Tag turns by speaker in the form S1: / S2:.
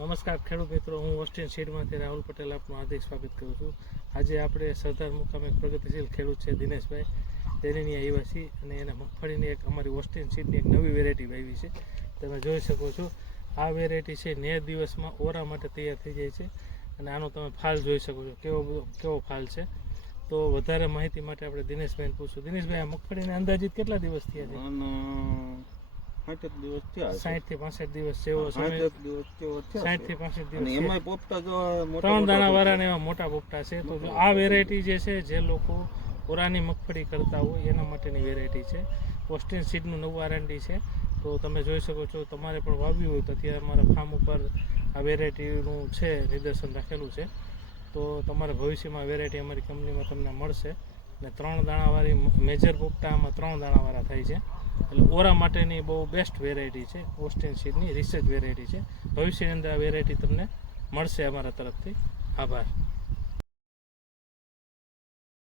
S1: નમસ્કાર ખેડૂત મિત્રો, હું ઓસ્ટિન શેડમાંથી રાહુલ પટેલ આપનું હાર્દિક સ્વાગત કરું છું. આજે આપણે સરદાર મુકામે એક પ્રગતિશીલ ખેડૂત છે દિનેશભાઈ તેની આવ્યા અને એને મગફળીની એક અમારી ઓસ્ટિન શીડની એક નવી વેરાયટી વાવી છે. તમે જોઈ શકો છો, આ વેરાયટી છે ને દિવસમાં ઓરા માટે તૈયાર થઈ જાય છે અને આનો તમે ફાલ જોઈ શકો છો. કેવો બધો, કેવો ફાલ છે? તો વધારે માહિતી માટે આપણે દિનેશભાઈને પૂછશું. દિનેશભાઈ, આ મગફળીને અંદાજિત કેટલા દિવસ થયા છે?
S2: અને સાઠ દિવસ થયા
S1: સાઠથી પાસઠ દિવસ જેવો
S2: સાઠેક દિવસ જેવો
S1: સાઠથી પાસઠ દિવસ
S2: અને પોપટા જો
S1: ત્રણ દાણા. એવા મોટા પોપટા છે. તો આ વેરાયટી જે છે જે લોકો ઓરાની મગફળી કરતા હોય એના માટેની વેરાયટી છે. ઓસ્ટિન સીડનું નવું આરંડી છે. તો તમે જોઈ શકો છો તમારે પણ વાવ્યું હોય તો અત્યારે અમારા ફાર્મ ઉપર આ વેરાયટીનું છે નિદર્શન રાખેલું છે. તો તમારે ભવિષ્યમાં વેરાયટી અમારી કંપનીમાં તમને મળશે. અને ત્રણ દાણાવાળી મેજર પોપટા આમાં ત્રણ દાણાવાળા થાય છે. એટલે ઓરા માટેની બહુ બેસ્ટ વેરાયટી છે ઓસ્ટિન સીડની રિસર્ચ વેરાયટી છે. ભવિષ્યની અંદર આ વેરાયટી તમને મળશે અમારા તરફથી. આભાર.